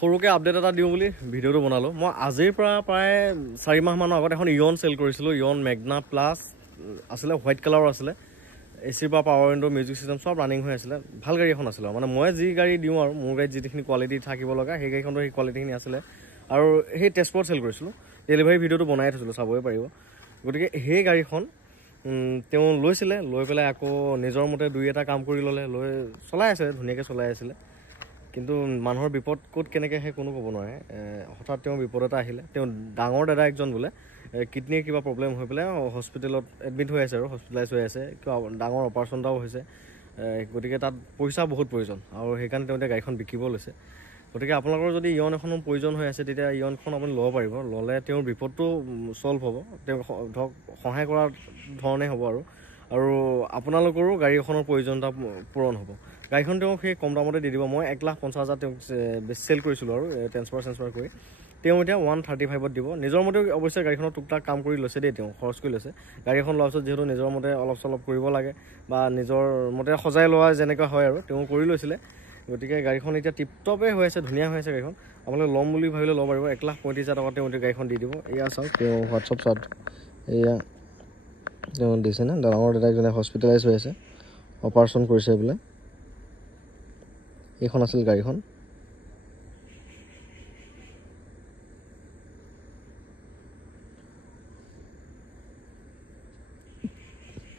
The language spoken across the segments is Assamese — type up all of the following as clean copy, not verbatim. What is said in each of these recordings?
সৰুকে আপডেট এটা দিওঁ বুলি ভিডিঅ'টো বনালোঁ। মই আজিৰ পৰা প্ৰায় 4 মাহমানৰ আগত এখন ইয়ন চেল কৰিছিলোঁ। ইয়ন মেগনা প্লাছ আছিলে, হোৱাইট কালাৰৰ আছিলে। এচিৰ পৰা পাৱাৰ উইণ্ডো, মিউজিক চিষ্টেম চব ৰানিং হৈ আছিলে। ভাল গাড়ী এখন আছিলে। মানে মই যি গাড়ী দিওঁ আৰু মোৰ গাড়ীত যিখিনি কোৱালিটি থাকিব লগা সেই গাড়ীখনতো সেই কোৱালিটিখিনি আছিলে। আৰু সেই তেজপুৰত চেল কৰিছিলোঁ। ডেলিভাৰী ভিডিঅ'টো বনাই থৈছিলোঁ, চাবই পাৰিব। গতিকে সেই গাড়ীখন তেওঁ লৈছিলে, লৈ পেলাই আকৌ নিজৰ মতে 2-এটা কাম কৰি ল'লে, লৈ চলাই আছে, ধুনীয়াকৈ চলাই আছিলে। কিন্তু মানুহৰ বিপদ ক'ত কেনেকৈ আহে কোনো ক'ব নোৱাৰে। হঠাৎ তেওঁৰ বিপদ এটা আহিলে। তেওঁ ডাঙৰ দাদা একজন বোলে কিডনীৰ কিবা প্ৰব্লেম হৈ পেলাই হস্পিটেলত এডমিট হৈ আছে আৰু হস্পিটেলাইজ হৈ আছে। কিবা ডাঙৰ অপাৰেশ্যন এটাও হৈছে। গতিকে তাত পইচা বহুত প্ৰয়োজন আৰু সেইকাৰণে তেওঁ এতিয়া গাড়ীখন বিকিব লৈছে। গতিকে আপোনালোকৰ যদি ইয়ন এখনৰ প্ৰয়োজন হৈ আছে তেতিয়া ইয়নখন আপুনি ল'ব পাৰিব। ল'লে তেওঁৰ বিপদটো ছল্ভ হ'ব, তেওঁক ধৰক সহায় কৰাৰ ধৰণে হ'ব আৰু আপোনালোকৰো গাড়ী এখনৰ প্ৰয়োজনীয়তা পূৰণ হ'ব। গাড়ীখন তেওঁক সেই কম দামতে দি দিব। মই 1,50,000 তেওঁক চেল কৰিছিলোঁ আৰু ট্ৰেন্সফাৰ কৰি। তেওঁ এতিয়া 135ত দিব। নিজৰ মতে অৱশ্যে গাড়ীখনৰ টুকটাক কাম কৰি লৈছে দেই, তেওঁ খৰচ কৰি লৈছে। গাড়ী এখন লোৱাৰ পিছত যিহেতু নিজৰ মতে অলপ চলপ কৰিব লাগে বা নিজৰ মতে সজাই লোৱা যেনেকুৱা হয় আৰু তেওঁ কৰি লৈছিলে। গতিকে গাড়ীখন এতিয়া টিপটপে হৈ আছে, ধুনীয়া হৈ আছে গাড়ীখন। আপোনালোকে ল'ম বুলি ভাবিলে ল'ব পাৰিব। 1,35,000 টকা তেওঁ এতিয়া গাড়ীখন দি দিব। এয়া চাওক, তেওঁ হোৱাটছআপ চাওক, এয়া তেওঁ দিছে নে, ডাঙৰ দাদাজনে হস্পিটেলাইজ হৈ আছে, অপাৰেশ্যন কৰিছে বোলে। এইখন আছিল গাড়ীখন।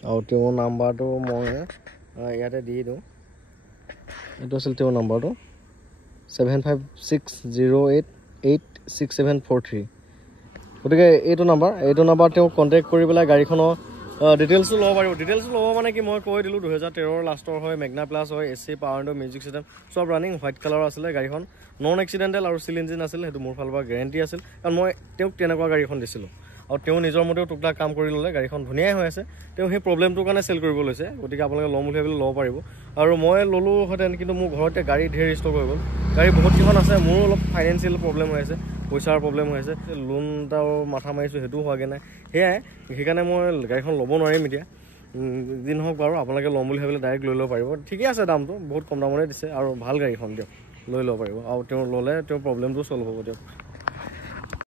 আৰু তেওঁৰ নাম্বাৰটো মই ইয়াতে দি দিওঁ। এইটো আছিল তেওঁৰ নাম্বাৰটো 7560886743। গতিকে এইটো নাম্বাৰ তেওঁ কণ্টেক্ট কৰি পেলাই গাড়ীখনৰ ডিটেইলছটো ল'ব পাৰিব। ডিটেইলছটো ল'ব মানে কি, মই কৈ দিলোঁ 2013 লাষ্টৰ হয়, মেগনা প্লাছ হয়, AC, power window, music system চব ৰানিং, হোৱাইট কালাৰৰ আছিলে গাড়ীখন। নন এক্সিডেণ্টেল আৰু চিল ইঞ্জিন আছিল। সেইটো মোৰ ফালৰ পৰা গেৰেণ্টি আছিল, কাৰণ মই তেওঁক তেনেকুৱা গাড়ী এখন দিছিলোঁ। আৰু তেওঁ নিজৰ মতেও টুকটাক কাম কৰি ল'লে, গাড়ীখন ধুনীয়াই হৈ আছে। তেওঁ সেই প্ৰব্লেমটোৰ কাৰণে চেল কৰিব লৈছে। গতিকে আপোনালোকে ল'ম বুলি ভাবিলে ল'ব পাৰিব। আৰু মই ল'লোহেঁতেন, কিন্তু মোৰ ঘৰতে গাড়ী ঢেৰ ষ্টক হৈ গ'ল। গাড়ী বহুত কেইখন আছে। মোৰো অলপ ফাইনেন্সিয়েল প্ৰব্লেম হৈ আছে, পইচাৰ প্ৰব্লেম হৈ আছে। লোন এটাও মাথা মাৰিছোঁ, সেইটোও হোৱাগৈ নাই। সেয়াই, সেইকাৰণে মই গাড়ীখন ল'ব নোৱাৰিম এতিয়া। যি নহওক বাৰু, আপোনালোকে ল'ম বুলি ভাবিলে ডাইৰেক্ট লৈ ল'ব পাৰিব। ঠিকে আছে, দামটো বহুত কম দামতে দিছে আৰু ভাল গাড়ীখন, দিয়ক লৈ ল'ব পাৰিব। আৰু তেওঁ ল'লে তেওঁৰ প্ৰব্লেমটো ছল্ভ হ'ব দিয়ক।